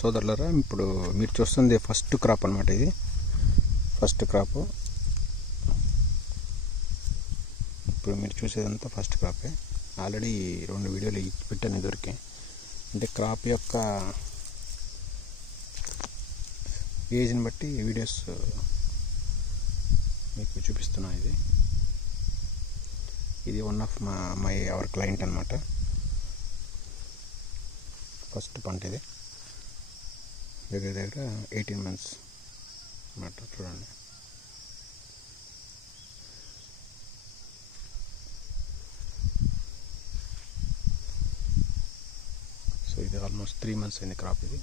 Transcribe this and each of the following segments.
సోదరులారా, ఇప్పుడు మీరు చూస్తుంది ఫస్ట్ క్రాప్ అనమాట. ఇది ఫస్ట్ క్రాప్. ఇప్పుడు మీరు చూసేదంతా ఫస్ట్ క్రాపే. ఆల్రెడీ 2 వీడియోలు పెట్టాను ఇదివరకే. అంటే క్రాప్ యొక్క ఏజ్ని బట్టి వీడియోస్ మీకు చూపిస్తున్నా. ఇది వన్ ఆఫ్ అవర్ క్లయింట్ అనమాట. ఫస్ట్ పంట ఇది. దగ్గర 18 months అన్నమాట. చూడండి, సో ఇది ఆల్మోస్ట్ 3 months అయింది క్రాప్. ఇది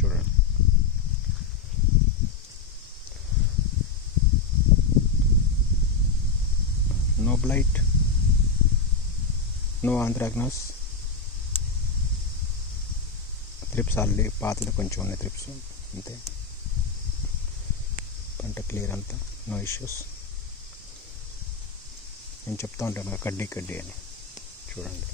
చూడండి. No blight, no anthracnose. Thrips already పాతది కొంచెం ఉన్నాయి, త్రిప్స్ అంతే. పంట క్లియర్ అంతా, నో ఇష్యూస్. నేను చెప్తా ఉంటాను కడ్డీ కడ్డీ అని. చూడండి,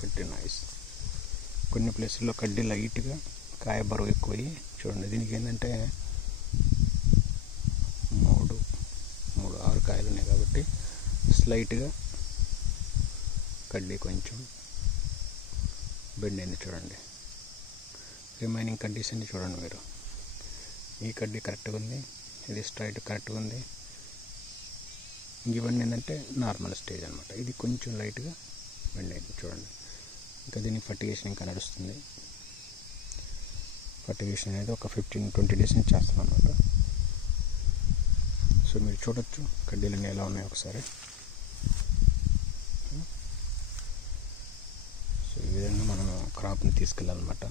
కడ్డీ నైస్. కొన్ని ప్లేసుల్లో కడ్డీ లైట్గా, కాయ బరువు ఎక్కువయ్యి. చూడండి, దీనికి ఏంటంటే 6 కాయలు ఉన్నాయి కాబట్టి స్లైట్గా కడ్డీ కొంచెం బెండ్ అయింది. చూడండి, రిమైనింగ్ కడ్డీస్ అన్ని చూడండి మీరు. ఈ కడ్డీ కరెక్ట్గా ఉంది, ఇది స్ట్రైట్ కరెక్ట్గా ఉంది. ఇవన్నీ ఏంటంటే నార్మల్ స్టేజ్ అనమాట. ఇది కొంచెం లైట్గా బెండ్ అయింది. చూడండి, ఇంకా దీన్ని ఫర్టిగేషన్ ఇంకా నడుస్తుంది. ఫర్టిగేషన్ అనేది ఒక 15-20 days నుంచి చేస్తున్నాం అనమాట. సో మీరు చూడొచ్చు కడ్డీలన్నీ ఎలా ఉన్నాయి ఒకసారి. సో ఈ విధంగా మనం క్రాప్ని తీసుకెళ్ళాలన్నమాట.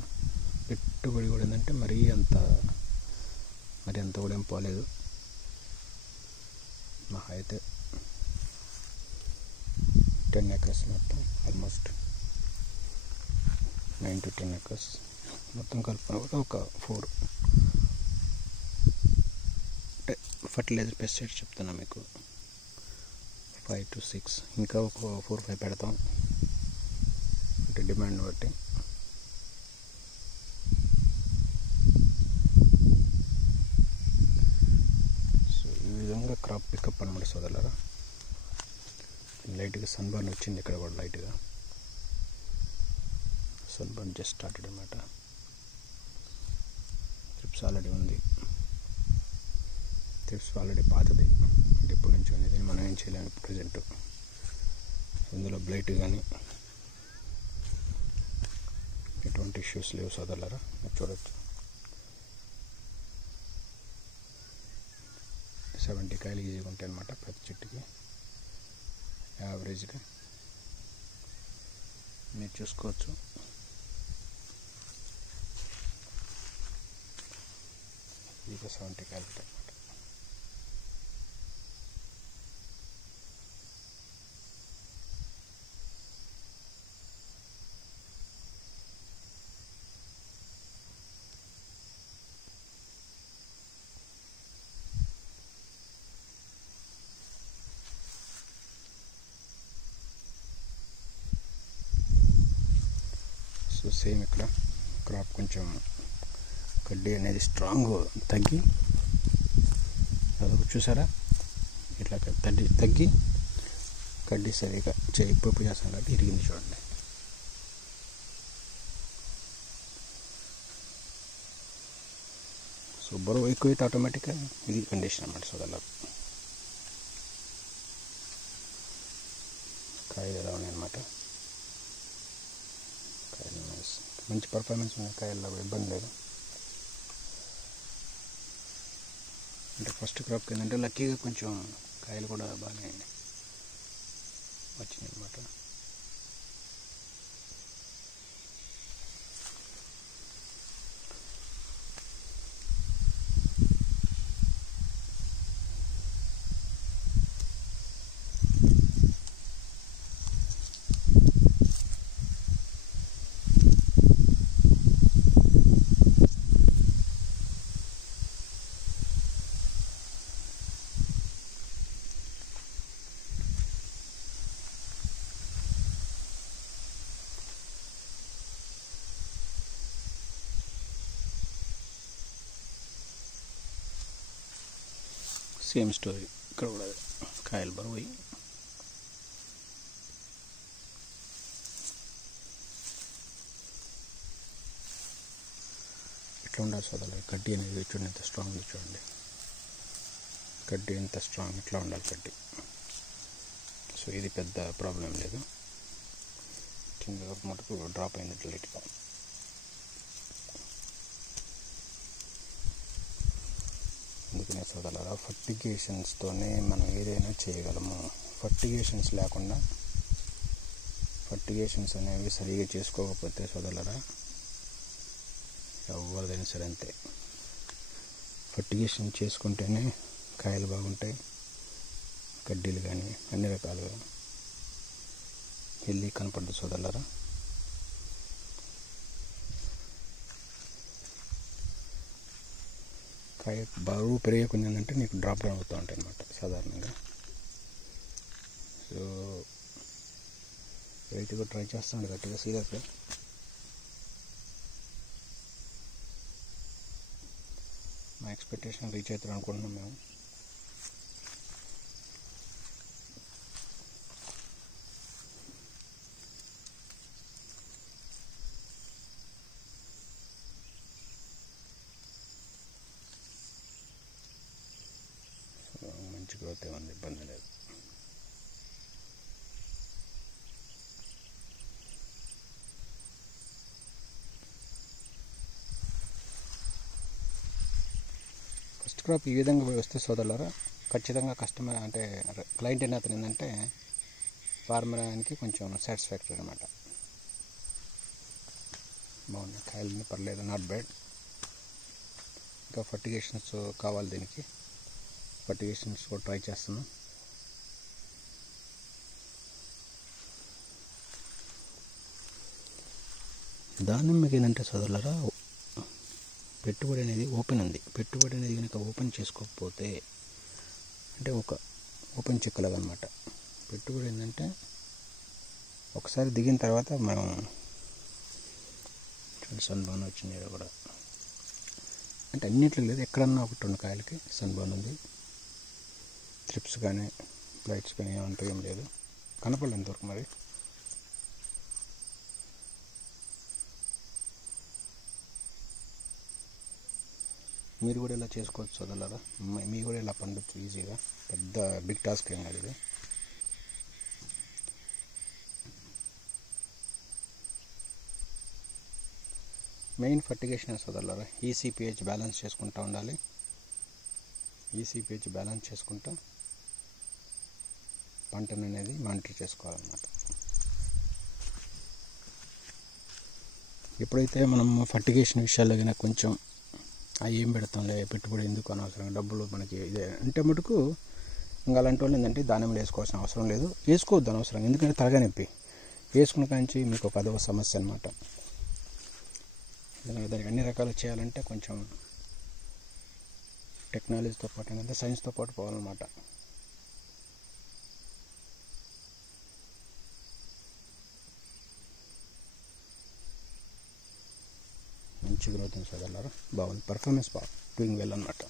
పెట్టుబడి కూడా ఏంటంటే మరీ అంత కూడా ఏం పోలేదు. మహా అయితే 10 acres మొత్తం, ఆల్మోస్ట్ 9 to 10 acres మొత్తం కలుపుకున్న కూడా ఒక 4 అంటే ఫర్టిలైజర్ పెస్టిసైడ్స్ చెప్తున్నా మీకు. 5 to 6 ఇంకా ఒక 4-5 పెడతాం అంటే డిమాండ్ బట్టి. సో ఈ విధంగా క్రాప్ పికప్ అనమాట సోదరులారా. లైట్గా సన్బర్న్ వచ్చింది ఇక్కడ కూడా. లైట్గా సన్బర్న్ జస్ట్ స్టార్టెడ్ అనమాట. త్రిప్స్ ఆల్రెడీ ఉంది. త్రిప్స్ ఆల్రెడీ పాతది, అంటే ఇప్పటి నుంచి ఉంది. దీన్ని మనం ఏం చేయలేము ప్రజెంట్. ఇందులో బ్లైట్ కానీ ఎటువంటి ఇష్యూస్ లేవు సోదరులారా, మీరు చూడొచ్చు. 70 కాయలు ఈజీగా ఉంటాయి అన్నమాట ప్రతి చెట్టుకి యావరేజ్గా. మీరు చూసుకోవచ్చు. ఇక 70 కాయలు ఉంటాయి అన్నమాట. సో సేమ్ ఇక్కడ క్రాప్ కొంచెం కడ్డీ అనేది స్ట్రాంగ్ తగ్గి, అదొక చూసారా ఇట్లా తగ్గి కడ్డీ సరిగా ఇప్పుడు చేస్తాం కాబట్టి ఇరిగింది. చూడండి, సో బరువు ఎక్కువైతే ఆటోమేటిక్గా ఇది కండిషన్ అన్నమాట. సో అలా కాయలు ఎలా ఉన్నాయన్నమాట. కాయలు మంచి పర్ఫార్మెన్స్ ఉన్నాయి కాయల్లో, ఇబ్బంది లేదు. అంటే ఫస్ట్ క్రాప్కి ఏంటంటే లక్కీగా కొంచెం కాయలు కూడా బాగానే వచ్చినాయి అన్నమాట. సేమ్ స్టోరీ ఇక్కడ కూడా కాయలు బరువు ఇట్లా ఉండాలి సోదరులారా. కడ్డీ అనేది చూడండి ఎంత స్ట్రాంగ్ ఉంది, చూడండి కడ్డీ ఎంత స్ట్రాంగ్, ఇట్లా ఉండాలి కడ్డీ. సో ఇది పెద్ద ప్రాబ్లం లేదు, కింద మటుకు డ్రాప్ అయింది ఇట్లా లైట్గా. అందుకనే సోదరులారా ఫర్టిగేషన్స్తోనే మనం ఏదైనా చేయగలము. ఫర్టిగేషన్స్ లేకుండా, ఫర్టిగేషన్స్ అనేవి సరిగా చేసుకోకపోతే సోదరులారా ఎవరిదైనా సరే అంతే. ఫర్టిగేషన్ చేసుకుంటేనే కాయలు బాగుంటాయి, కడ్డీలు కానీ అన్ని రకాలుగా హెల్దీ కనపడదు సోదరులారా. కాయ బరువు పెరిగేకుండా ఏంటంటే నీకు డ్రాప్ డౌన్ అవుతూ ఉంటాయి అన్నమాట సాధారణంగా. సో రైతుగా ట్రై చేస్తాను గట్టిగా సీరియస్గా. మా ఎక్స్పెక్టేషన్ రీచ్ అవుతారు అనుకుంటున్నాం మేము. మంచి గ్రోత్ ఏముంది, ఇబ్బంది లేదు. ఫస్ట్ క్రాప్ ఈ విధంగా వస్తే సోదరులారా ఖచ్చితంగా కస్టమర్ అంటే క్లయింట్ అయిన అతను ఏంటంటే ఫార్మర్కి కొంచెం సాటిస్ఫాక్టరీ అనమాట. బాగుంది, కాయలు పర్లేదు, నాట్ బ్యాడ్. ఇంకా ఫర్టిగేషన్స్ కావాలి, దీనికి ఫర్టిగేషన్స్ కూడా ట్రై చేస్తున్నాం. దానిమ్మకి ఏంటంటే సోదరులారా పెట్టుబడి అనేది ఓపెన్ ఉంది. పెట్టుబడి అనేది కనుక ఓపెన్ చేసుకోకపోతే అంటే ఒక ఓపెన్ చెక్కులాగా అనమాట. పెట్టుబడి ఏంటంటే ఒకసారి దిగిన తర్వాత మనం సన్బర్న్ వచ్చింది కూడా, అంటే అన్నిట్లో లేదు, ఎక్కడన్నా ఒకటి 2 కాయలకి సన్బర్న్ ఉంది. ట్రిప్స్ కానీ బ్లైట్స్ కానీ ఏమంటూ ఏం లేదు, కనపడలేదు ఇంతవరకు. మరి మీరు కూడా ఇలా చేసుకోవచ్చు సోదరులారా, మీరు కూడా ఇలా పండొచ్చు ఈజీగా. పెద్ద బిగ్ టాస్క్ ఏం కాదు ఇది. మెయిన్ ఫర్టిగేషన్ సోదరులారా ఈసీపీహెచ్ బ్యాలెన్స్ చేసుకుంటూ ఉండాలి. ఈసీపీహెచ్ బ్యాలెన్స్ చేసుకుంటా పంటను అనేది మానిటర్ చేసుకోవాలన్నమాట. ఎప్పుడైతే మనం ఫర్టిగేషన్ విషయాల్లో కనుక కొంచెం ఏం పెడతాంలే, పెట్టుబడి ఎందుకు అనవసరం, డబ్బులు మనకి ఇదే అంటే మటుకు ఇంకా అలాంటి వాళ్ళు ఏంటంటే దానిమ్మలు వేసుకోవాల్సిన అవసరం లేదు, వేసుకోవద్దు అనవసరం. ఎందుకంటే తలగా నొప్పి, వేసుకున్న కాంచి మీకు ఒక అదొక సమస్య అనమాట. దానికి అన్ని రకాలు చేయాలంటే కొంచెం టెక్నాలజీతో పాటు ఏంటంటే సైన్స్తో పాటు పోవాలన్నమాట. మంచి గ్రోత్ ఉంది సోదరులారా, బాగుంది, పర్ఫార్మెన్స్ బాగుంది, డూయింగ్ వెల్ అన్నమాట.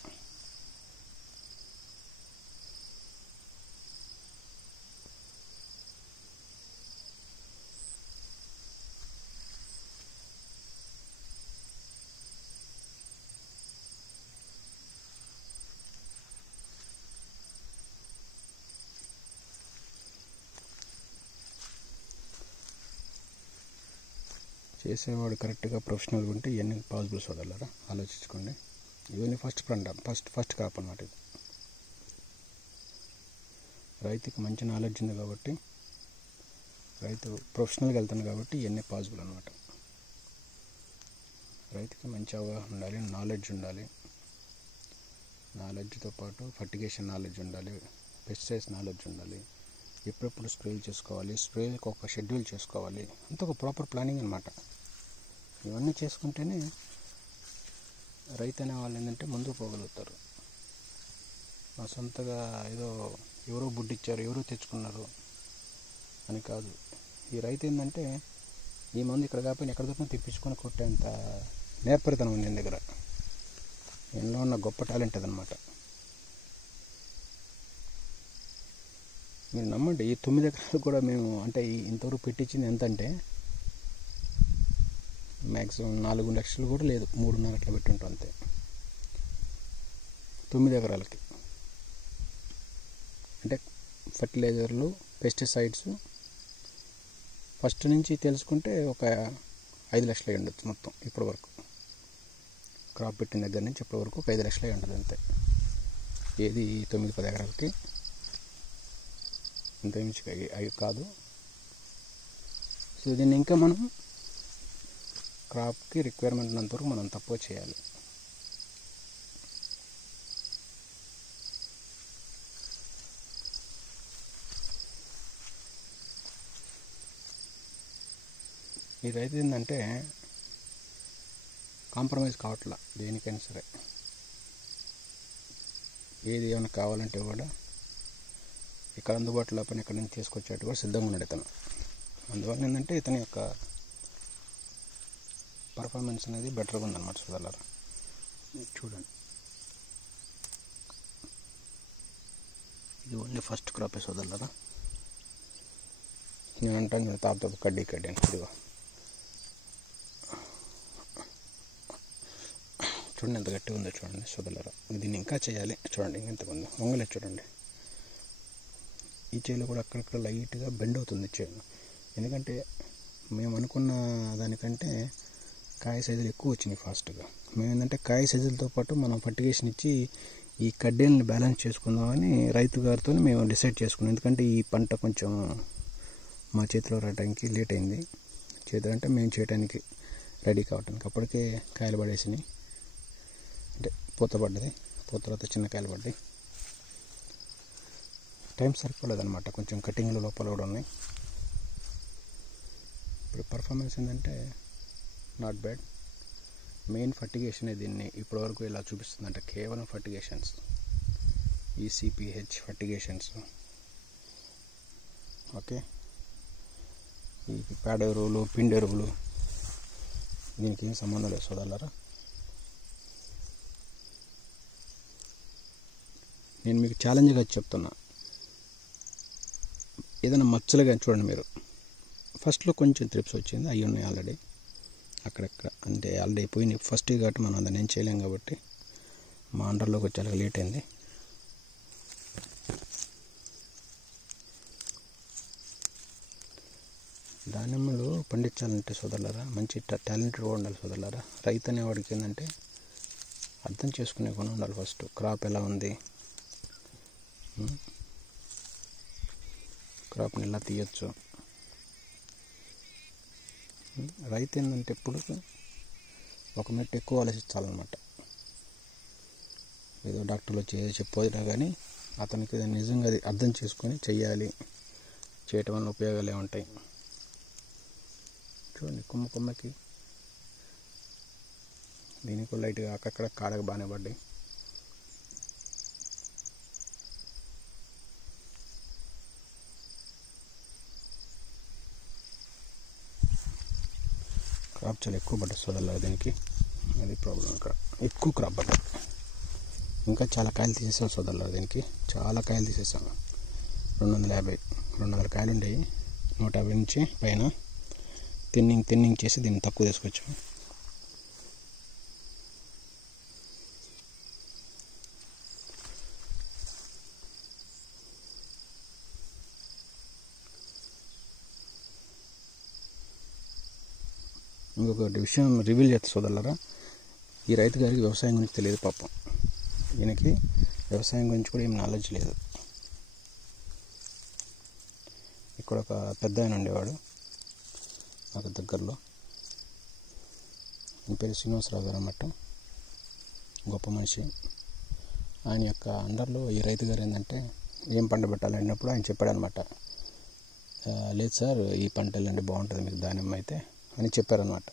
చేసేవాడు కరెక్ట్గా ప్రొఫెషనల్గా ఉంటే ఇవన్నీ పాసిబుల్ సోదరులారా, ఆలోచించుకోండి. ఇవన్నీ ఫస్ట్ క్రాప్ అన్నమాట. ఇది రైతుకి మంచి నాలెడ్జ్ ఉంది కాబట్టి, రైతు ప్రొఫెషనల్గా వెళ్తాను కాబట్టి ఇవన్నీ పాసిబుల్ అనమాట. రైతుకి మంచి అవగాహన ఉండాలి, నాలెడ్జ్ ఉండాలి. నాలెడ్జ్తో పాటు ఫర్టిగేషన్ నాలెడ్జ్ ఉండాలి, పెస్టిసైడ్స్ నాలెడ్జ్ ఉండాలి, ఎప్పుడెప్పుడు స్ప్రేలు చేసుకోవాలి, స్ప్రేకి ఒక షెడ్యూల్ చేసుకోవాలి, అంత ఒక ప్రాపర్ ప్లానింగ్ అనమాట. ఇవన్నీ చేసుకుంటేనే రైతు అనే వాళ్ళు ఏంటంటే ముందుకు పోగలుగుతారు. మా సొంతగా ఏదో ఎవరో బుడ్డిచ్చారు, ఎవరో తెచ్చుకున్నారు అని కాదు. ఈ రైతు ఏంటంటే ఈ మందు ఇక్కడ కాకపోయినా ఎక్కడ దొరికినా తెప్పించుకొని కొట్టేంత నేర్పరితనం ఉంది నేను దగ్గర. ఎన్నో ఉన్న గొప్ప టాలెంట్ అదనమాట. మీరు నమ్మండి, ఈ 9 ఎకరాలు కూడా మేము అంటే ఇంతవరకు పెట్టించింది ఎంత అంటే మ్యాక్సిమం 4 లక్షలు కూడా లేదు, 3.5 అట్లా పెట్టుంటాం అంతే 9 ఎకరాలకి. అంటే ఫర్టిలైజర్లు, పెస్టిసైడ్స్ ఫస్ట్ నుంచి తెలుసుకుంటే ఒక 5 లక్షలు అయి ఉండొచ్చు మొత్తం ఇప్పటి వరకు. క్రాప్ పెట్టిన దగ్గర నుంచి ఇప్పటి వరకు ఒక 5 లక్షలు అయి ఉండదు అంతే. ఏది 9-10 ఎకరాలకి ఇంత మించి అవి కాదు. సో దీన్ని ఇంకా మనం క్రాప్కి రిక్వైర్మెంట్ ఉన్నంతవరకు మనం తక్కువ చేయాలి. ఈ రైతు ఏంటంటే కాంప్రమైజ్ కావట్లా దేనికైనా సరే. ఏది ఏమైనా కావాలంటే కూడా ఇక్కడ అందుబాటులో పని ఇక్కడ నుంచి తీసుకొచ్చేట్టు కూడా సిద్ధంగా ఉన్నాడు ఇతను. అందువల్ల ఏంటంటే ఇతని యొక్క పర్ఫార్మెన్స్ అనేది బెటర్గా ఉందన్నమాట. సోదరులారా చూడండి, ఇది ఓన్లీ ఫస్ట్ క్రాపే సోదరులారా. నేను అంటాను తాపు కడ్డీ అని. ఇదిగో చూడండి ఎంత గట్టిగా ఉందో చూడండి సోదరులారా. దీన్ని ఇంకా చేయాలి. చూడండి ఇంకెంతగా ఉందో, వంగలేదు చూడండి. ఈ చేలో కూడా అక్కడక్కడ లైట్గా బెండ్ అవుతుంది చేను. ఎందుకంటే మేము అనుకున్న దానికంటే కాయ సైజులు ఎక్కువ వచ్చినాయి ఫాస్ట్గా. మేము ఏంటంటే కాయ సైజులతో పాటు మనం ఫర్టిగేషన్ ఇచ్చి ఈ కడ్డీలను బ్యాలెన్స్ చేసుకుందామని రైతు గారితో మేము డిసైడ్ చేసుకున్నాం. ఎందుకంటే ఈ పంట కొంచెం మా చేతిలో రావడానికి లేట్ అయింది. చేతులు అంటే మేము చేయడానికి రెడీ కావడానికి అప్పటికే కాయలు పడేసినాయి. అంటే పూత పడ్డది, పూత తర్వాత చిన్న కాయలు పడ్డాయి. టైం సరిపోలేదన్నమాట. కొంచెం కటింగ్లు లోపల కూడా ఉన్నాయి. ఇప్పుడు పర్ఫార్మెన్స్ ఏంటంటే నాట్ బ్యాడ్. మెయిన్ ఫర్టిగేషనే దీన్ని ఇప్పటివరకు ఇలా చూపిస్తుందంటే కేవలం ఫర్టిగేషన్స్, ఈసీపీహెచ్ ఫర్టిగేషన్స్. ఓకే, ఈ పేడ ఎరువులు, పిండి ఎరువులు దీనికి ఏం సంబంధం లేదు సోదరులారా. నేను మీకు ఛాలెంజ్గా చెప్తున్నా, ఏదైనా మచ్చలుగా చూడండి మీరు. ఫస్ట్లో కొంచెం త్రిప్స్ వచ్చింది, అవి ఉన్నాయి ఆల్రెడీ అక్కడక్కడ. అంటే ఆల్రెడీ పోయినాయి ఫస్ట్ కాబట్టి మనం దాన్ని ఏం చేయలేం కాబట్టి మా అండర్లోకి వచ్చేలాగా లేట్ అయింది. దానిమ్మలు పండించాలంటే సోదరులారా మంచి టాలెంటెడ్గా ఉండాలి సోదరులారా. రైతు అనేవాడికి ఏంటంటే అర్థం చేసుకునే గుణం ఉండాలి. ఫస్ట్ క్రాప్ ఎలా ఉంది, క్రాప్ని ఎలా తీయచ్చు. రైతు ఏంటంటే ఎప్పుడు ఒక మెట్టు ఎక్కువ ఆలోచించాలన్నమాట. ఏదో డాక్టర్లు వచ్చి చెప్పొదినా కానీ అతనికి నిజంగా అది అర్థం చేసుకొని చెయ్యాలి. చేయటం వల్ల ఉపయోగాలు ఏముంటాయి చూడండి. కొమ్మకి దీనికి లైట్గా అక్కడక్కడ కాడకు బాగానే పడ్డాయి. క్రాప్ చాలా ఎక్కువ పడ్డది సోదరులారా దీనికి. అది ప్రాబ్లం, ఇక్కడ ఎక్కువ క్రాప్ పడ్డది. ఇంకా చాలా కాయలు తీసేసాం సోదరులారా దీనికి. చాలా కాయలు తీసేసాం. 200 కాయలు ఉండేవి, 150 నుంచి పైన థిన్నింగ్ చేసి దీన్ని తక్కువ తీసుకొచ్చాం. ఇంకొకటి విషయం రివీల్ చేస్తా సోదరులారా. ఈ రైతు గారికి వ్యవసాయం గురించి తెలియదు పాపం. ఈయనకి వ్యవసాయం గురించి కూడా ఏం నాలెడ్జ్ లేదు. ఇక్కడ ఒక పెద్ద ఆయన ఉండేవాడు నాకు దగ్గరలో. ఆయన పేరు శ్రీనివాసరావు గారు అన్నమాట, గొప్ప మనిషి. ఆయన యొక్క అండర్లో ఈ రైతు గారు ఏంటంటే ఏం పంట పెట్టాలన్నప్పుడు ఆయన చెప్పాడనమాట. లేదు సార్ ఈ పంట వెళ్ళండి బాగుంటుంది మీకు దానిమ్మ అయితే అని చెప్పారనమాట.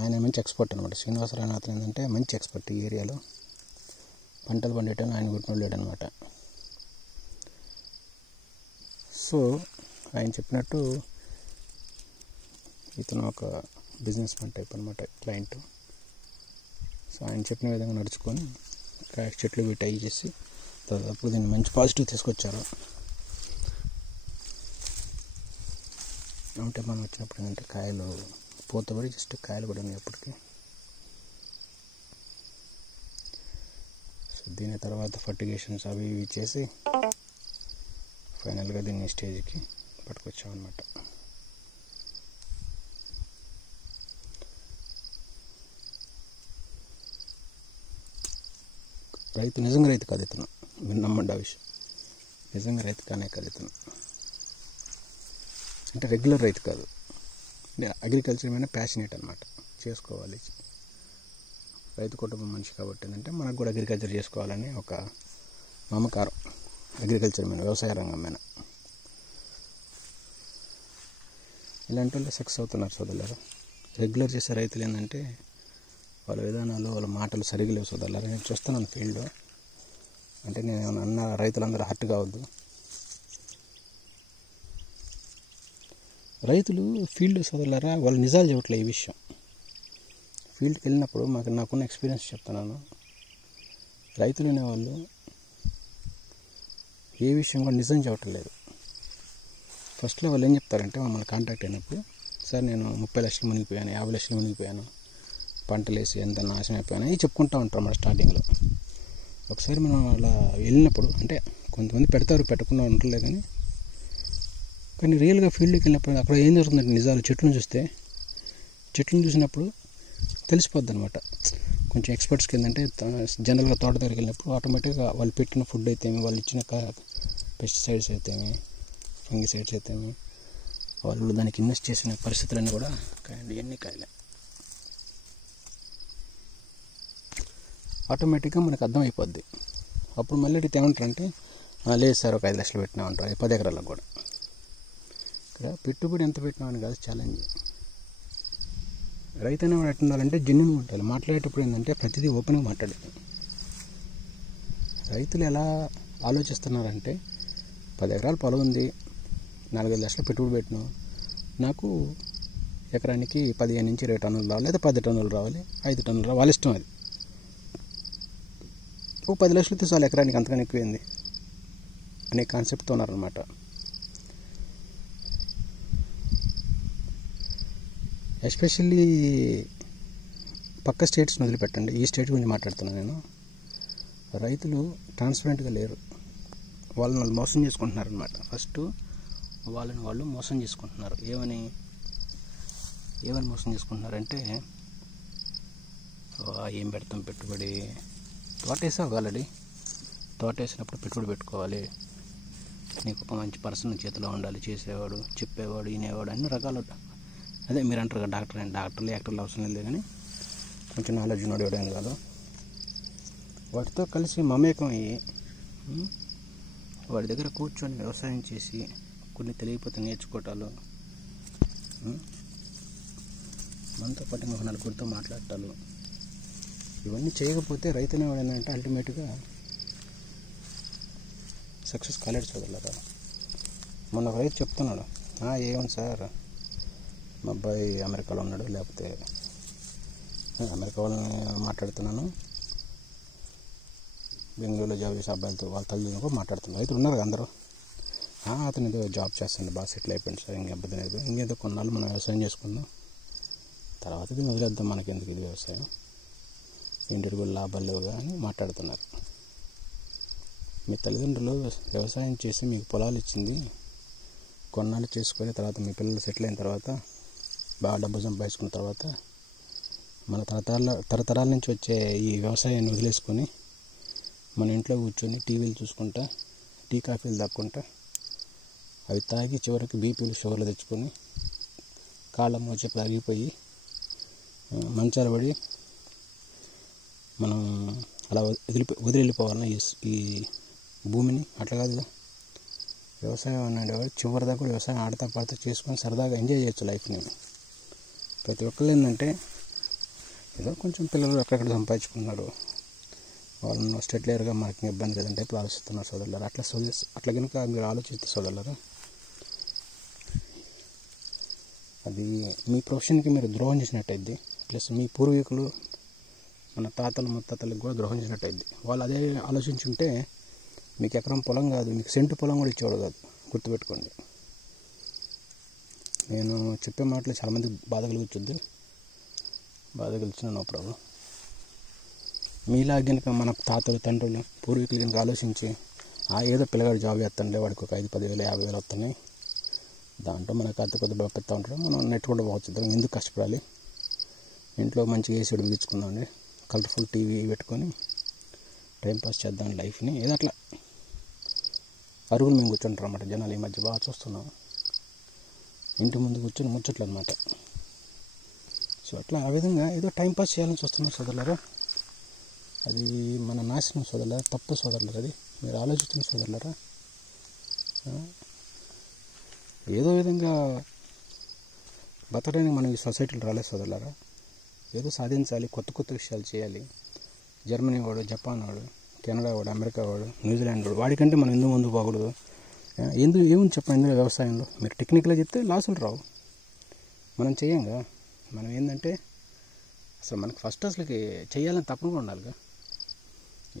ఆయన మంచి ఎక్స్పర్ట్ అనమాట. శ్రీనివాసరావు అతను ఏంటంటే మంచి ఎక్స్పర్ట్ ఈ ఏరియాలో. పంటలు పండేయటం ఆయన గుర్తులు లేడనమాట. సో ఆయన చెప్పినట్టు ఇతను ఒక బిజినెస్ మ్యాన్ టైప్ అనమాట క్లయింట్. సో ఆయన చెప్పిన విధంగా నడుచుకొని చెట్లు వీటి అయ్యి చేసి దాదాపు దీన్ని మంచి పాజిటివ్ తీసుకొచ్చారు. అంటే మనం వచ్చినప్పుడు ఏంటంటే కాయలు పూతపడి జస్ట్ కాయలు కూడా ఉన్నాయి అప్పటికి. సో దీని తర్వాత ఫర్టిగేషన్స్ అవి ఇవి చేసి ఫైనల్గా దీన్ని స్టేజ్కి పట్టుకొచ్చామన్నమాట. నిజంగా రైతు కాదు ఇతను, మీరు నమ్మండి ఆ విషయం. నిజంగా రైతు కానే కాదు ఇతను. అంటే రెగ్యులర్ రైతు కాదు, అగ్రికల్చర్ మీద ప్యాషనేట్ అనమాట. చేసుకోవాలి, రైతు కుటుంబం మనిషి కాబట్టి ఏంటంటే మనకు కూడా అగ్రికల్చర్ చేసుకోవాలని ఒక మమకారం, అగ్రికల్చర్ మీద, వ్యవసాయ రంగం మీద. ఇలాంటి వాళ్ళు సక్సెస్ అవుతున్నారు సోదరులారా. రెగ్యులర్ చేసే రైతులు ఏంటంటే వాళ్ళ విధానాలు, వాళ్ళ మాటలు సరిగా లేవు సోదరులారా. నేను చూస్తున్నాను ఫీల్డ్లో. అంటే నేను అన్న రైతులందరూ హర్ట్ కావద్దు. రైతులు ఫీల్డ్ సోదరులారా వాళ్ళు నిజాలు చెప్పట్లేదు. ఈ విషయం ఫీల్డ్కి వెళ్ళినప్పుడు నాకున్న ఎక్స్పీరియన్స్ చెప్తున్నాను. రైతులు అనేవాళ్ళు ఏ విషయం కూడా నిజం చెప్పట్లేదు. ఫస్ట్లో వాళ్ళు ఏం చెప్తారంటే మమ్మల్ని కాంటాక్ట్ అయినప్పుడు, సార్ నేను 30 లక్షలు మునిగిపోయాను, 50 లక్షలు మునిగిపోయాను, పంటలు వేసి ఎంత నాశనం అయిపోయాను అని చెప్పుకుంటూ ఉంటారు మన స్టార్టింగ్లో. ఒకసారి మనం అలా వెళ్ళినప్పుడు, అంటే కొంతమంది పెడతారు, పెట్టకుండా ఉండలే, కానీ రియల్గా ఫీల్డ్కి వెళ్ళినప్పుడు అక్కడ ఏం జరుగుతుందంటే నిజాలు చెట్లను చూసినప్పుడు తెలిసిపోద్ది అనమాట. కొంచెం ఎక్స్పర్ట్స్కి ఏంటంటే జనరల్గా తోట దగ్గరికి వెళ్ళినప్పుడు ఆటోమేటిక్గా వాళ్ళు పెట్టిన ఫుడ్ అయితేమి, వాళ్ళు ఇచ్చిన పెస్టిసైడ్స్ అయితేమి, ఫంగిసైడ్స్ అయితేమి, వాళ్ళు దానికి ఇన్వెస్ట్ చేసిన పరిస్థితులన్నీ కూడా ఎన్ని కాయలే ఆటోమేటిక్గా మనకు అర్థమైపోద్ది. అప్పుడు మళ్ళీ అడిగితే ఏమంటారంటే లేదు సార్ ఒక 5 లక్షలు పెట్టినామంటారు 10 ఎకరాలకు కూడా. ఇక్కడ పెట్టుబడి ఎంత పెట్టినామని కాదు ఛాలెంజ్. రైతు అనేవాడు ఎట్లా ఉండాలంటే జెన్యున్గా ఉండాలి. మాట్లాడేటప్పుడు ఏంటంటే ప్రతిదీ ఓపెన్గా మాట్లాడాలి. రైతులు ఎలా ఆలోచిస్తున్నారంటే 10 ఎకరాల పొలం ఉంది, 4-5 లక్షలు పెట్టుబడి పెట్టినాం, నాకు ఎకరానికి 15 నుంచి 20 టన్నులు రావాలి, లేదా 10 టన్నులు రావాలి, 5 టన్నులు రావాలి, వాళ్ళ ఇష్టం అది. ఓ 10 లక్షలతో చాలు ఎకరానికి, అంతకన్నా ఎక్కువైంది అనే కాన్సెప్ట్తో ఉన్నారనమాట. ఎస్పెషల్లీ పక్క స్టేట్స్ని వదిలిపెట్టండి, ఈ స్టేట్ గురించి మాట్లాడుతున్నాను నేను. రైతులు ట్రాన్స్పరెంట్గా లేరు. వాళ్ళు మోసం చేసుకుంటున్నారనమాట. ఫస్ట్ వాళ్ళని వాళ్ళు మోసం చేసుకుంటున్నారు. ఏమని మోసం చేసుకుంటున్నారంటే, ఏం పెడతాం పెట్టుబడి, తోట వేసావు ఆల్రెడీ, తోట వేసినప్పుడు పెట్టుబడి పెట్టుకోవాలి, నీకు ఒక మంచి పర్సన్ చేతిలో ఉండాలి, చేసేవాడు, చెప్పేవాడు, వినేవాడు, అన్ని రకాలు. అదే మీరు అంటారు కదా డాక్టర్లు యాక్టర్లు అవసరం లేదు, కానీ కొంచెం నాలెడ్జ్ ఉన్నవాడు కాదు. వాటితో కలిసి మమేకం అయ్యి వాడి దగ్గర కూర్చొని వ్యవసాయం చేసి కొన్ని తెలియకపోతే నేర్చుకోవటాలు, మనతో పాటు ఇంకొక నలుగురితో మాట్లాడటాలు, ఇవన్నీ చేయకపోతే రైతు అనేవాడు ఏంటంటే అల్టిమేట్గా సక్సెస్ కాలేడు చదవలేదా. మొన్న ఒక రైతు చెప్తున్నాడు, ఏమని సార్ మా అబ్బాయి అమెరికాలో ఉన్నాడు, లేకపోతే అమెరికా వాళ్ళని మాట్లాడుతున్నాను, బెంగళూరులో జాబ్ చేసే అబ్బాయిలతో వాళ్ళ తల్లిదండ్రులు కూడా మాట్లాడుతున్నారు. రైతులు ఉన్నారు కదా అందరూ. అతను ఏదో జాబ్ చేస్తాడు, బాగా సెటిల్ అయిపోయింది సార్, ఇంక ఇబ్బంది లేదు, ఇంకేదో కొన్నాళ్ళు మనం వ్యవసాయం చేసుకుందాం, తర్వాత దీన్ని వదిలేద్దాం, మనకెందుకు ఇది వ్యవసాయం, ఇంటికి కూడా లాభాలు లేవుగా అని మాట్లాడుతున్నారు. మీ తల్లిదండ్రులు వ్యవసాయం చేసి మీకు పొలాలు ఇచ్చింది, కొన్నాళ్ళు చేసుకొని తర్వాత మీ పిల్లలు సెటిల్ అయిన తర్వాత బాగా డబ్బు సంపాదించుకున్న తర్వాత మన తరతరాల నుంచి వచ్చే ఈ వ్యవసాయాన్ని వదిలేసుకొని మన ఇంట్లో కూర్చొని టీవీలు చూసుకుంటా, టీ కాఫీలు తాక్కుంటా, అవి తాగి చివరికి బీపీలు షుగర్లు తెచ్చుకొని కాళ్ళ మోచేపు అరిగిపోయి మంచాలు పడి మనం అలా వదిలి వెళ్ళిపోవాలన్నా ఈ భూమిని. అట్లా కాదుగా. వ్యవసాయం అనేవాడు చివరిదాకా కూడా వ్యవసాయం ఆడతా పాడుతూ చేసుకొని సరదాగా ఎంజాయ్ చేయొచ్చు లైఫ్ని. ప్రతి ఒక్కళ్ళు ఏంటంటే ఏదో కొంచెం పిల్లలు ఎక్కడెక్కడ సంపాదించుకున్నారు, వాళ్ళను స్టెట్లేరుగా మనకి ఇబ్బంది లేదంటే ఇప్పుడు ఆలోచిస్తున్నారు సోదరులారు. అట్లా కనుక మీరు ఆలోచిస్తే సోదరులారు, అది మీ ప్రొఫెషన్కి మీరు ద్రోహం చేసినట్టయిద్ది, ప్లస్ మీ పూర్వీకులు మన తాతలు ముత్తాతలకు కూడా ద్రోహం చేసినట్టయిద్ది. వాళ్ళు అదే ఆలోచించుంటే మీకు ఎకరం పొలం కాదు, మీకు సెంటు పొలం కూడా ఇచ్చేవాడు కాదు, గుర్తుపెట్టుకోండి. నేను చెప్పే మాటలు చాలామంది బాధ కలిగించుద్ది, బాధ కలిసిన నో ప్రాబ్లం. మీలా కనుక మన తాతలు తండ్రులు పూర్వీకులు కనుక ఆలోచించి ఏదో పిల్లగాడు జాబ్ చేస్తుండే వాడికి ఒక 5-10,000 50,000 వస్తున్నాయి, దాంట్లో మన కథ కొద్ది పెడతా ఉంటాడు, మనం నెట్టుకుంటూ పోవచ్చు, ఎందుకు కష్టపడాలి, ఇంట్లో మంచిగా ఏసీడు బిగించుకుందామండి, కలర్ఫుల్ టీవీ పెట్టుకొని టైంపాస్ చేద్దాం లైఫ్ని. ఏదో అట్లా అరుగులు మేము కూర్చుంటారు అన్నమాట. జనాలు ఈ మధ్య బాగా చూస్తున్నాం, ఇంటి ముందు కూర్చొని ముచ్చట్లు అనమాట. సో అట్లా ఆ విధంగా ఏదో టైంపాస్ చేయాలని చూస్తున్నారు సోదరులారా. అది మన నాశనం సోదరులారా, తప్పు సోదరులారా, అది మీరు ఆలోచించిన సోదరులారా. ఏదో విధంగా బతకడానికి మనం ఈ సొసైటీలో రాలేదు సోదరులారా. ఏదో సాధించాలి, కొత్త కొత్త విషయాలు చేయాలి. జర్మనీ వాడు, జపాన్ వాడు, కెనడా వాడు, అమెరికా వాడు, న్యూజిలాండ్ వాడు, వాడికంటే మనం ఎందుకు ముందు పోకూడదు? ఏముంది చెప్పండి ఇందులో వ్యవసాయంలో? మీరు టెక్నికల్గా చెప్తే లాసులు రావు, మనం చేయంగా. మనం ఏంటంటే అసలు మనకు ఫస్ట్ అసలుకి చేయాలని తప్పకుండా ఉండాలిగా.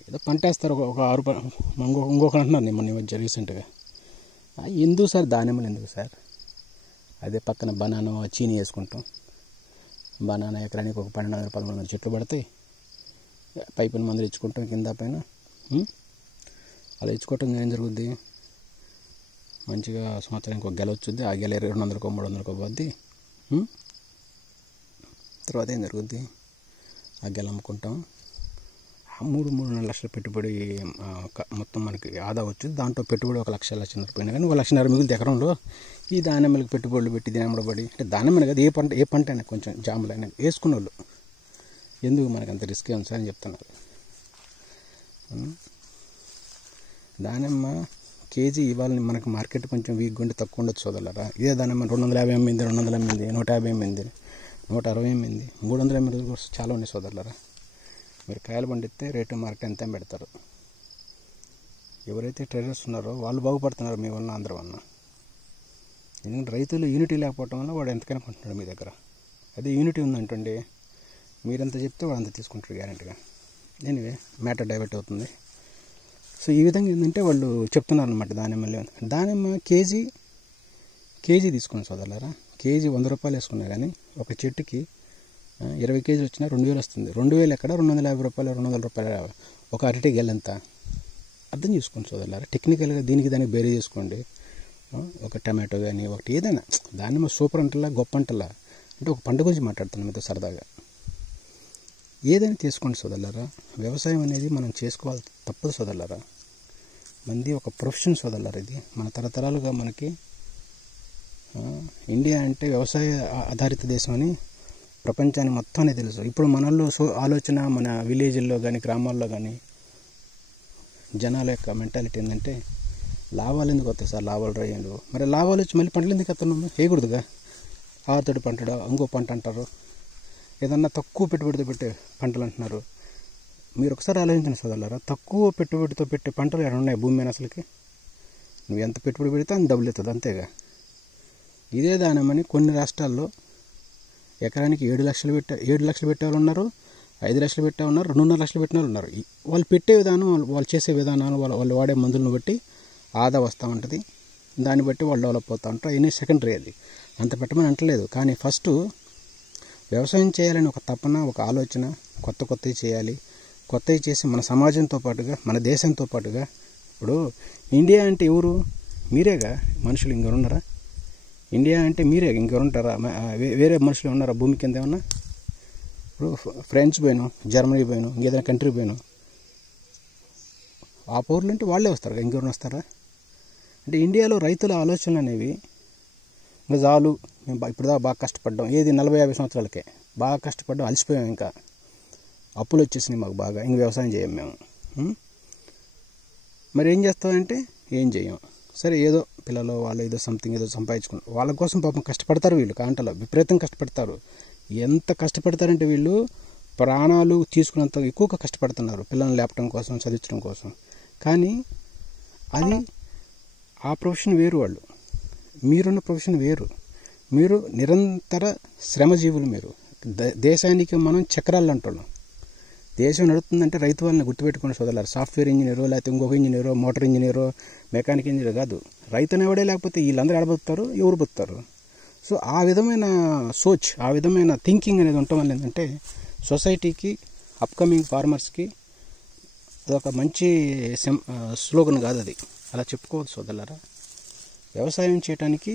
ఏదో పంట వేస్తారు, ఒక 6 ఇంకొకరు అంటున్నారు నేను మొన్న మధ్య రీసెంట్గా, ఎందుకు సార్ దానిమ్మలు ఎందుకు సార్, అదే పక్కన బనానా చీని వేసుకుంటాం, బనానా ఎకరానికి ఒక 12-13 చెట్లు పడతాయి, పైపుని మందులు ఇచ్చుకుంటాం కింద పైన. అలా ఇచ్చుకోవటం ఏం జరుగుద్ది, మంచిగా సంవత్సరానికి ఒక గెల వచ్చుద్ది, ఆ గెల 200-300 పోద్ది. తర్వాత ఏం జరుగుద్ది, ఆ గెల అమ్ముకుంటాం, 3-3.5 లక్షల పెట్టుబడి మొత్తం మనకి ఆదా వచ్చింది. దాంట్లో పెట్టుబడి 1,00,000 పోయినా కానీ 1,50,000 మిగిలితే ఎకరంలో ఈ దానిమ్మలకి పెట్టుబడులు పెట్టి దినమ్మడబడి, అంటే దానిమ్మని కదా ఏ పంట అయినా కొంచెం జాములు అయినా వేసుకున్న వాళ్ళు ఎందుకు మనకు అంత రిస్క్ ఉంది సార్ అని చెప్తున్నారు. దానిమ్మ కేజీ ఇవాళ మనకు మార్కెట్ కొంచెం వీక్గా ఉండి తక్కువ ఉండొచ్చు సోదరులారా. ఇదే దానిమ్మ 250 అమ్మింది, 200 అమ్మింది, 150 అమ్మింది, 160 అమ్మింది, 300 అమ్మింది కూడా చాలా ఉన్నాయి సోదరులారా. మీరు కాయలు పండిస్తే రేటు మార్కెట్ ఎంత పెడతారు. ఎవరైతే ట్రేడర్స్ ఉన్నారో వాళ్ళు బాగుపడుతున్నారు మీ వల్ల, అందరి వల్ల. ఎందుకంటే రైతులు యూనిటీ లేకపోవడం వల్ల వాడు ఎంతకైనా కొంటున్నాడు మీ దగ్గర. అదే యూనిటీ ఉందంటండి, మీరెంత చెప్తే వాడు అంత తీసుకుంటారు గ్యారెంటీగా. ఎనీవే మ్యాటర్ డైవర్ట్ అవుతుంది. సో ఈ విధంగా ఏంటంటే వాళ్ళు చెప్తున్నారు అనమాట. దానిమ్మ కేజీ తీసుకోండి సోదరులారా. కేజీ 100 రూపాయలు వేసుకున్నా కానీ ఒక చెట్టుకి 20 కేజీలు వచ్చినా 2,000 వస్తుంది. 2,000 ఎక్కడ, 250 రూపాయలు, 200 రూపాయలు ఒక అరటి గెలంత. అర్థం చేసుకోండి సోదరులారా. టెక్నికల్గా దానికి బేరీ చేసుకోండి. ఒక టమాటో కానీ ఒకటి ఏదైనా, దానిమ్మ సూపర్ అంటలా గొప్ప అంటలా, అంటే ఒక పంట గురించి మాట్లాడుతున్నాను మీతో సరదాగా. ఏదైనా తీసుకోండి సోదరులారా. వ్యవసాయం అనేది మనం చేసుకోవాలి, తప్పదు సోదరులారా. మంది ఒక ప్రొఫెషన్ సోదరులారా. ఇది మన తరతరాలుగా మనకి ఇండియా అంటే వ్యవసాయ ఆధారిత దేశం అని ప్రపంచానికి మొత్తాన్ని తెలుసు. ఇప్పుడు మనలో ఆలోచన, మన విలేజ్ల్లో కానీ గ్రామాల్లో కానీ జనాల యొక్క మెంటాలిటీ ఏంటంటే లాభాలు ఎందుకు వస్తాయి సార్, లాభాలు రాయండు. మరి లాభాలు వచ్చి మళ్ళీ పంటలు ఎందుకు వస్తున్నాము, వేయకూడదుగా. ఆతడి పంటడు, ఇంకో పంట అంటారు, ఏదన్నా తక్కువ పెట్టుబడితో పెట్టే పంటలు అంటున్నారు. మీరు ఒకసారి ఆలోచించండి సోదరులారా. తక్కువ పెట్టుబడితో పెట్టే పంటలు ఎక్కడ ఉన్నాయి భూమి మీద అసలుకి? నువ్వు ఎంత పెట్టుబడి పెడితే అంత డబ్బులు అవుతుంది, అంతేగా. ఇదే దానిమ్మని కొన్ని రాష్ట్రాల్లో ఎకరానికి 7 లక్షలు పెట్టే వాళ్ళు ఉన్నారు, 5 లక్షలు పెట్టే ఉన్నారు, 2.5 లక్షలు పెట్టిన వాళ్ళు ఉన్నారు. వాళ్ళు పెట్టే విధానం, వాళ్ళు చేసే విధానాలు, వాళ్ళు వాడే మందులను బట్టి ఆదా వస్తూ ఉంటుంది. దాన్ని బట్టి వాళ్ళు డెవలప్ అవుతూ ఉంటారు. అయినా సెకండరీ, అది అంత పెట్టమని అంటలేదు. కానీ ఫస్ట్ వ్యవసాయం చేయాలని ఒక తపన, ఒక ఆలోచన, కొత్తవి చేయాలి. కొత్తవి చేసి మన సమాజంతో పాటుగా, మన దేశంతో పాటుగా. ఇప్పుడు ఇండియా అంటే ఎవరు? మీరేగా మనుషులు, ఇంకెవరు ఉన్నారా? ఇండియా అంటే మీరే, ఇంకెవరు ఉంటారా? వేరే మనుషులు ఉన్నారా భూమి కింద ఏమన్నా? ఇప్పుడు ఫ్రెంచ్ పోయాను, జర్మనీ పోయాను, ఇంకేదైనా కంట్రీ పోయాను, ఆ పౌరులు అంటే వాళ్ళే వస్తారు, ఇంకెవరు వస్తారా? అంటే ఇండియాలో రైతుల ఆలోచనలు అనేవి ఇంకా చాలు, మేము ఇప్పుడు బాగా కష్టపడ్డాం, ఏది 40-50 సంవత్సరాలకే బాగా కష్టపడ్డాం, అలసిపోయాం, ఇంకా అప్పులు వచ్చేసినాయి మాకు బాగా, ఇంక వ్యవసాయం చేయం మేము. మరి ఏం చేస్తామంటే ఏం చేయం. సరే ఏదో పిల్లలు వాళ్ళు ఏదో సంథింగ్ ఏదో సంపాదించుకుంటారు, వాళ్ళ కోసం పాపం కష్టపడతారు వీళ్ళు. కాంటలో విపరీతంగా కష్టపడతారు. ఎంత కష్టపడతారంటే వీళ్ళు ప్రాణాలు తీసుకున్నంత ఎక్కువగా కష్టపడుతున్నారు పిల్లల్ని లేపడం కోసం, చదివించడం కోసం. కానీ అది ఆ ప్రొఫెషన్ వేరు, వాళ్ళు మీరున్న ప్రొఫెషన్ వేరు. మీరు నిరంతర శ్రమజీవులు. మీరు దేశానికి మనం చక్రాలు అంటున్నాం. దేశం నడుస్తుందంటే రైతు వాళ్ళని గుర్తుపెట్టుకుని సోదరులారు. సాఫ్ట్వేర్ ఇంజనీరో, లేకపోతే ఇంకొక ఇంజనీరో, మోటార్ ఇంజనీరో, మెకానిక్ ఇంజనీరో కాదు. రైతు అనేవాడే లేకపోతే వీళ్ళందరూ ఆడబోతారు, ఎవరు బతుతారు? సో ఆ విధమైన సోచ్, ఆ విధమైన థింకింగ్ అనేది ఉండటం వల్ల ఏంటంటే సొసైటీకి, అప్కమింగ్ ఫార్మర్స్కి అదొక మంచి స్లోగన్ కాదు అది, అలా చెప్పుకోవచ్చు సోదరులారా. వ్యవసాయం చేయడానికి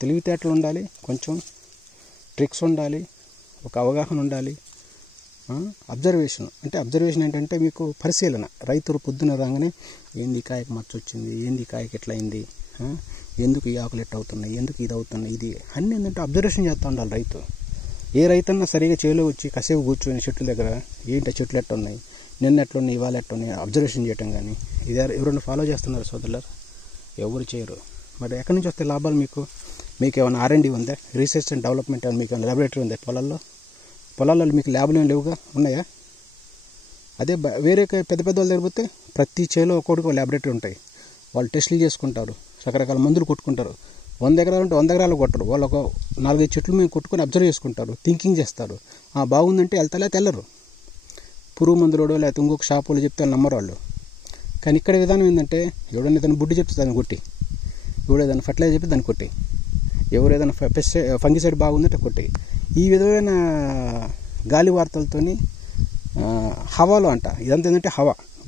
తెలివితేటలు ఉండాలి, కొంచెం ట్రిక్స్ ఉండాలి, ఒక అవగాహన ఉండాలి. అబ్జర్వేషన్ ఏంటంటే మీకు పరిశీలన. రైతులు పొద్దున రాగానే ఏంది కాయకు మచ్చ వచ్చింది, ఏంది కాయకి ఎట్లా అయింది, ఎందుకు ఈ ఆకులు ఎట్లా అవుతున్నాయి, ఎందుకు ఇది అవుతున్నాయి, ఇది అన్నీ ఏంటంటే అబ్జర్వేషన్ చేస్తూ ఉండాలి రైతు. ఏ రైతన్నా సరిగా చేలో వచ్చి కాసేపు కూర్చొని చెట్ల దగ్గర ఏంటి చెట్లు ఎట్లా ఉన్నాయి, నిన్న ఎట్లున్నాయి, ఇవాళ ఎట్లున్నాయి అబ్జర్వేషన్ చేయటం కానీ ఇది ఎవరైనా ఫాలో చేస్తున్నారు సోదరులారు? ఎవరు చేయరు. మరి ఎక్కడి నుంచి వస్తే లాభాలు మీకు? మీకు ఏమైనా R&D ఉందా? రీసెర్చ్ అండ్ డెవలప్మెంట్ మీకు ఏమైనా ల్యాబొరేటరీ ఉందా? పొలాల్లో మీకు ల్యాబ్లు ఏమి లేవుగా, ఉన్నాయా? అదే వేరే పెద్ద పెద్ద వాళ్ళు దగ్గర పోతే ప్రతి చేలో ఒక్కొక్కటికి ల్యాబొరేటరీ ఉంటాయి. వాళ్ళు టెస్టులు చేసుకుంటారు, రకరకాల మందులు కొట్టుకుంటారు. 100 ఎకరాలు ఉంటే 100 ఎకరాలు కొట్టరు, వాళ్ళు ఒక 4-5 చెట్లు మేము కొట్టుకొని అబ్జర్వ్ చేసుకుంటారు, థింకింగ్ చేస్తారు. బాగుందంటే వెళ్తాలే తెల్లరు, పురుగు మందులోడో లేకపోతే ఇంకొక షాపులో చెప్తే నమ్మరు వాళ్ళు. కానీ ఇక్కడ విధానం ఏంటంటే ఎవడన్నా ఏదైనా బుడ్డి చెప్తే దాన్ని కొట్టి, ఎవడు ఏదైనా ఫర్టిలైజర్ చెప్తే దాన్ని కొట్టి, ఎవరు ఏదైనా ఫంగిసైడ్ బాగుందంటే కొట్టి, ఈ విధమైన గాలి వార్తలతోని హవాలో అంట. ఇదంతా ఏంటంటే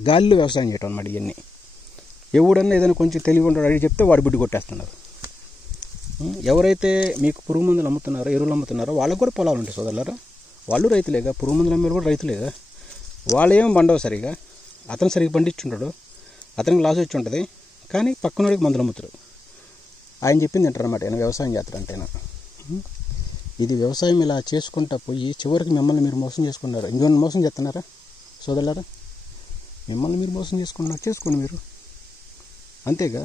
గాలిలో వ్యవసాయం చేయటం అన్నమాట. ఇవన్నీ ఎవడన్నా ఏదైనా కొంచెం తెలివి ఉంటాడు అడిగి చెప్తే వాడు బుడ్డి కొట్టేస్తున్నారు. ఎవరైతే మీకు పురుగు మందులు అమ్ముతున్నారో, ఎరువులు అమ్ముతున్నారో వాళ్ళకు కూడా పొలాలు ఉంటాయి సోదరులారా. వాళ్ళు రైతులేగా, పురుగు మందులు అమ్మే కూడా రైతులేగా. వాళ్ళు ఏం పండవు సరిగా, అతను సరిగ్గా పండించుంటాడు, అతనికి లాస్ వచ్చి ఉంటుంది, కానీ పక్కనోడికి మందులు అమ్ముతారు. ఆయన చెప్పింది అంటారు అన్నమాట, ఆయన వ్యవసాయం చేస్తారంటేనా. ఇది వ్యవసాయం ఇలా చేసుకుంటా పోయి చివరికి మిమ్మల్ని మీరు మోసం చేసుకున్నారు. ఇంకొన్ని మోసం చేస్తున్నారా సోదరులారా? మిమ్మల్ని మీరు మోసం చేసుకున్నారు, చేసుకోండి మీరు, అంతేగా.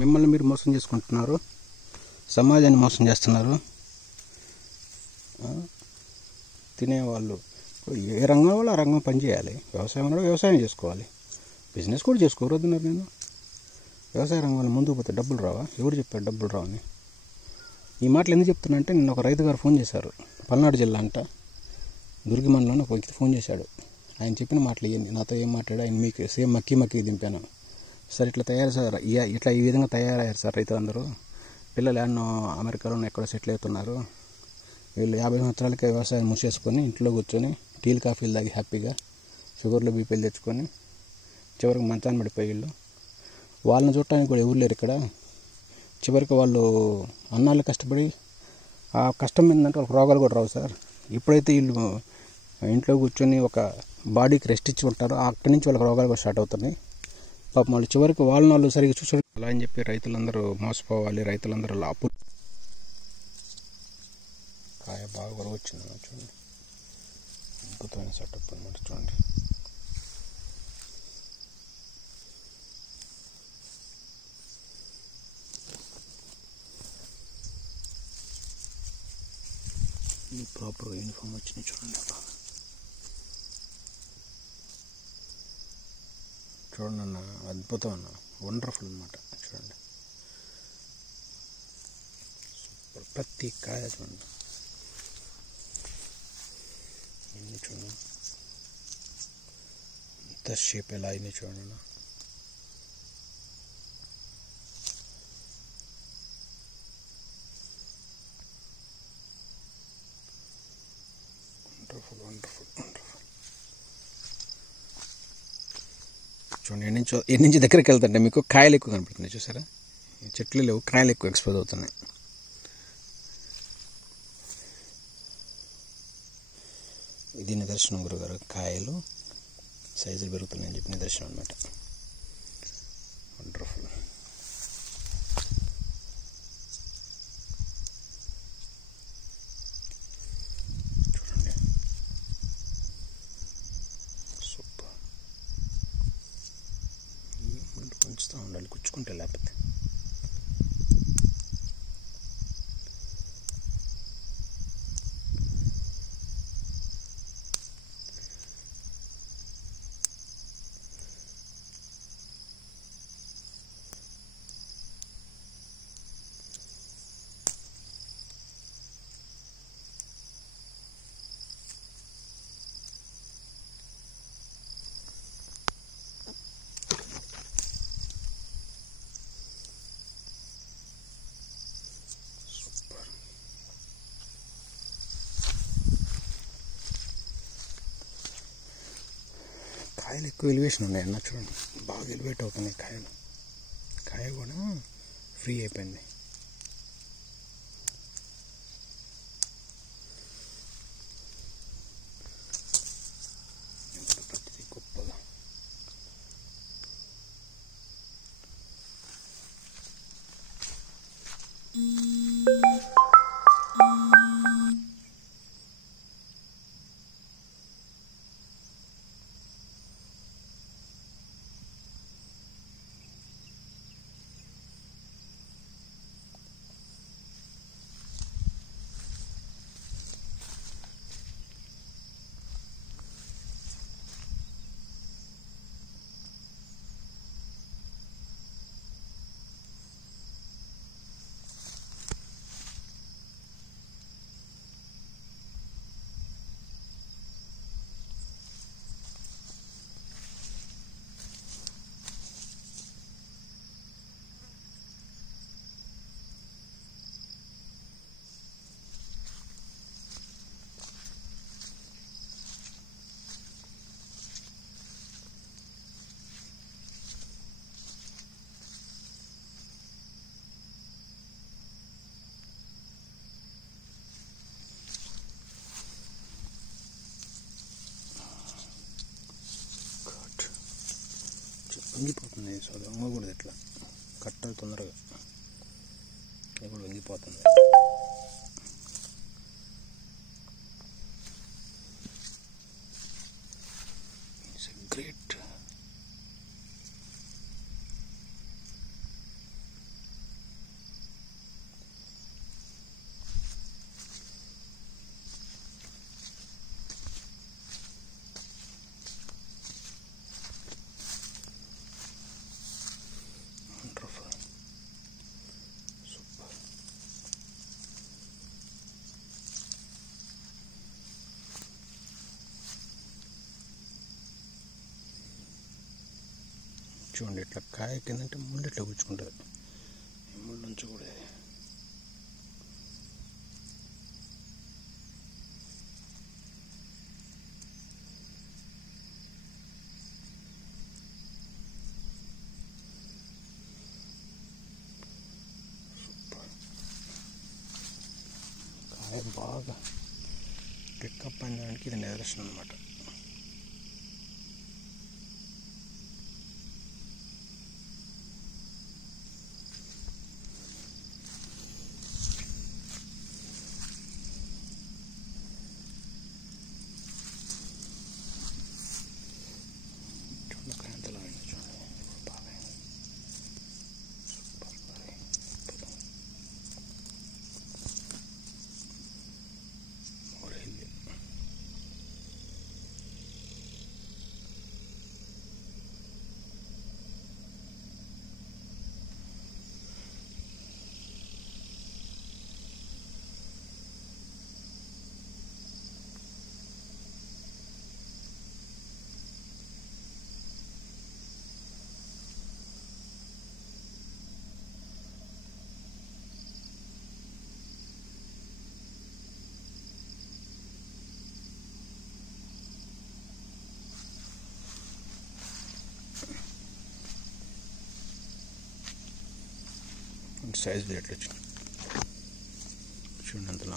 మిమ్మల్ని మీరు మోసం చేసుకుంటున్నారు, సమాజాన్ని మోసం చేస్తున్నారు. తినేవాళ్ళు ఏ రంగం వాళ్ళు ఆ రంగం పనిచేయాలి. వ్యవసాయం కూడా వ్యవసాయం చేసుకోవాలి, బిజినెస్ కూడా చేసుకోవద్దున్నారు. నేను వ్యవసాయ రంగంలో ముందుకు పోతే డబ్బులు రావా? ఎవరు చెప్పారు డబ్బులు రావని? ఈ మాటలు ఎందుకు చెప్తున్నా అంటే, నిన్న ఒక రైతు గారు ఫోన్ చేశారు, పల్నాడు జిల్లా అంట, దుర్గి మండలంలో ఒక వ్యక్తి ఫోన్ చేశాడు. ఆయన చెప్పిన మాటలు ఇవన్నీ. నాతో ఏం మాట్లాడా ఆయన మీకు సేమ్ మక్కి దింపాను. సార్ ఇట్లా తయారు సార్, ఇట్లా ఈ విధంగా తయారయ్యారు సార్ రైతులందరూ. పిల్లలు ఎన్నో అమెరికాలో ఎక్కడో సెటిల్ అవుతున్నారు. వీళ్ళు 50 సంవత్సరాలకే వ్యవసాయం మూసేసుకొని ఇంట్లో కూర్చొని టీలు కాఫీలు తాగి హ్యాపీగా షుగర్లు బీపీలు తెచ్చుకొని చివరికి మంచాన్ని పడిపోయి వీళ్ళు. వాళ్ళని చూడటానికి కూడా ఎవరు లేరు ఇక్కడ. చివరికి వాళ్ళు అన్నాళ్ళు కష్టపడి ఆ కష్టం ఏంటంటే వాళ్ళకి రోగాలు కూడా రావు సార్. ఎప్పుడైతే వీళ్ళు ఇంట్లో కూర్చొని ఒక బాడీకి రెస్ట్ ఇచ్చి ఉంటారో అక్కడి నుంచి వాళ్ళకి రోగాలు కూడా స్టార్ట్ అవుతున్నాయి. పాపం వాళ్ళు చివరికి వాళ్ళు సరిగ్గా చూసారు. అలా అని చెప్పి రైతులందరూ మోసపోవాలి, రైతులందరూ అప్పు. కాయ బాగా వరకు వచ్చింది చూడండి, అద్భుతమైన సెటప్ అనమాట. చూడండి ప్రాపర్గా యూనిఫామ్ వచ్చినాయి చూడండి. చూడండి అన్న, అద్భుతం అన్న, వండర్ఫుల్ అనమాట. చూడండి సూపర్, ప్రతి కాయ చూడండి, ఇన్ని చూడండి ఎంత షేప్ ఎలా అయింది చూడండి అన్న. చూడండి ఎన్ని నుంచి దగ్గరికి వెళ్తుంటే మీకు కాయలు ఎక్కువ కనపడుతున్నాయి. చూసారా, చెట్లు లేవు, కాయలు ఎక్కువ ఎక్స్పోజ్ అవుతున్నాయి. ఇది నిదర్శనం గురుగారు, కాయలు సైజులు పెరుగుతున్నాయని చెప్పి నిదర్శనం అనమాట. వండర్ఫుల్. చూడండి సూపర్. కొంచుతూ ఉండాలి, గుచ్చుకుంటే లేకపోతే. కాయలు ఎక్కువ ఎలివేషన్ ఉన్నాయి అన్న, చూడండి బాగా ఎలివేట్ అవుతున్నాయి కాయలు. కాయ కూడా ఫ్రీ అయిపోయింది. ప్రతిదీ గొప్పగా వంగిపోతుంది. సో అది వంగకూడదు, ఇట్లా కట్టలు తొందరగా ఇప్పుడు వంగిపోతుంది. It's great. చూడండి ఇట్లా కాయ కిందంటే ముళ్ళు ఇట్లా గుచ్చుకుంటుంది. ముళ్ళు నుంచి కూడా సూపర్. కాయ బాగా పికప్ అయినానికి ఇది నిదర్శనం అన్నమాట. సైజ్ ఎట్లా వచ్చింది చూడండి, అంతలా